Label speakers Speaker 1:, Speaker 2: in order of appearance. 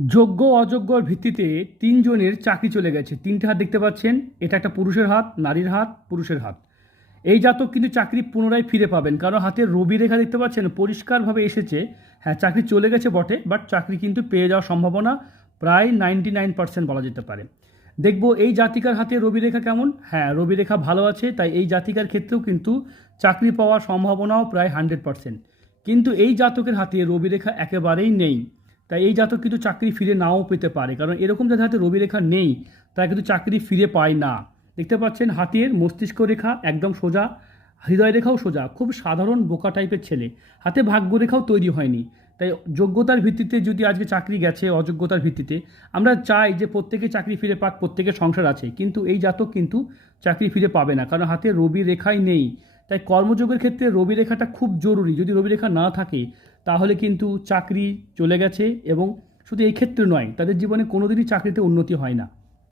Speaker 1: যোগ্য অযোগ্যর ভিত্তিতে তিনজনের চাকরি চলে গেছে। তিনটে হাত দেখতে পাচ্ছেন। এটা একটা পুরুষের হাত, নারীর হাত, পুরুষের হাত। এই জাতক কিন্তু চাকরি পুনরায় ফিরে পাবেন। কারণ হাতে রবি রেখা দেখতে পাচ্ছেন, পরিষ্কারভাবে এসেছে। হ্যাঁ চাকরি চলে গেছে বটে, বাট চাকরি কিন্তু পেয়ে যাওয়ার সম্ভাবনা প্রায় নাইনটি নাইন পার্সেন্ট বলা যেতে পারে। দেখব এই জাতিকার হাতে রবি রেখা কেমন? হ্যাঁ রবি রেখা ভালো আছে, তাই এই জাতিকার ক্ষেত্রেও কিন্তু চাকরি পাওয়ার সম্ভাবনাও প্রায় হান্ড্রেড পার্সেন্ট। কিন্তু এই জাতকের হাতে রবি রেখা একেবারেই নেই। তাই এই জাতক কিন্তু চাকরি ফিরে নাও পেতে পারে। কারণ এরকম যাদের হাতে রবি রেখা নেই, তারা কিন্তু চাকরি ফিরে পায় না। দেখতে পাচ্ছেন হাতের মস্তিষ্ক রেখা একদম সোজা, হৃদয় রেখাও সোজা, খুব সাধারণ বোকা টাইপের ছেলে। হাতে ভাগ্য রেখাও তৈরি হয়নি। তাই যোগ্যতার ভিত্তিতে যদি আজকে চাকরি গেছে, অযোগ্যতার ভিত্তিতে, আমরা চাই যে প্রত্যেকে চাকরি ফিরে পাক, প্রত্যেকের সংসার আছে। কিন্তু এই জাতক কিন্তু চাকরি ফিরে পাবে না, কারণ হাতে রবি রেখাই নেই। তাই কর্মযোগের ক্ষেত্রে রবি রেখাটা খুব জরুরি। যদি রবি রেখা না থাকে তাহলে কিন্তু চাকরি চলে গেছে এবং শুধু এই ক্ষেত্রে নয়, তাদের জীবনে কোনোদিনই চাকরিতে উন্নতি হয় না।